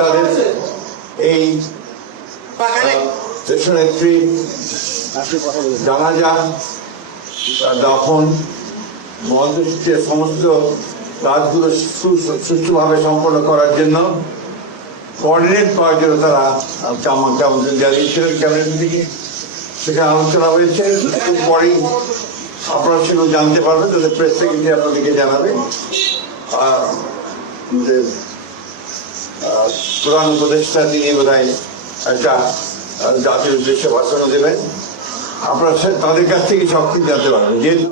তাদের এই দেশনেত্রী জানাজা, দাফন, মহাদেশের সমস্ত কাজগুলো সুষ্ঠুভাবে সম্পন্ন করার জন্য কোঅর্ডিনেট করার জন্য তারা জানিয়েছিলেন ক্যাবিনেট থেকে। সেখানে আলোচনা হয়েছে, একটু পরেই আপনারা সেগুলো জানতে পারবেন, তাদের প্রেস সেক্রেটারি আপনাদেরকে জানাবে। আর প্রধান উপদেষ্টা তিনি বোধহয় একটা জাতির উদ্দেশ্যে ভাষণও দেবেন। আপনারা তাদের কাছ থেকে সব কিছু জানতে পারবেন, যেহেতু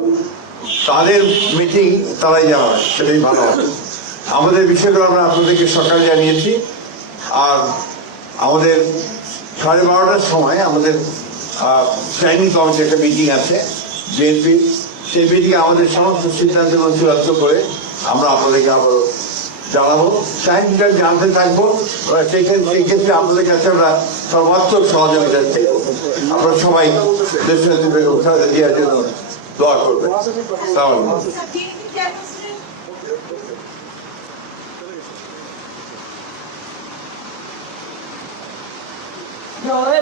তাদের মিটিং তারাই জানাবে, সেটাই ভালো হবে। আমাদের বিষয়গুলো আমরা আপনাদেরকে সকালে জানিয়েছি। আর আমাদের 12:30টার সময় আমাদের স্ট্যান্ডিং কমিটির একটা মিটিং আছে বিএনপি, সেই মিটিংয়ে আমাদের সমস্ত সিদ্ধান্তগুলো চূড়ান্ত করে আমরা আপনাদেরকে আবার জানাবো, টাইমটা জানতে থাকবো। সেই ক্ষেত্রে আপনাদের কাছে আমরা সর্বাত্মক সহযোগিতা চাইব। আপনারা সবাই দেশের দেওয়ার জন্য দোয়া করবেন।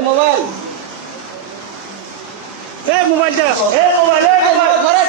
মোবাইল মোবাইলটা মোবাইল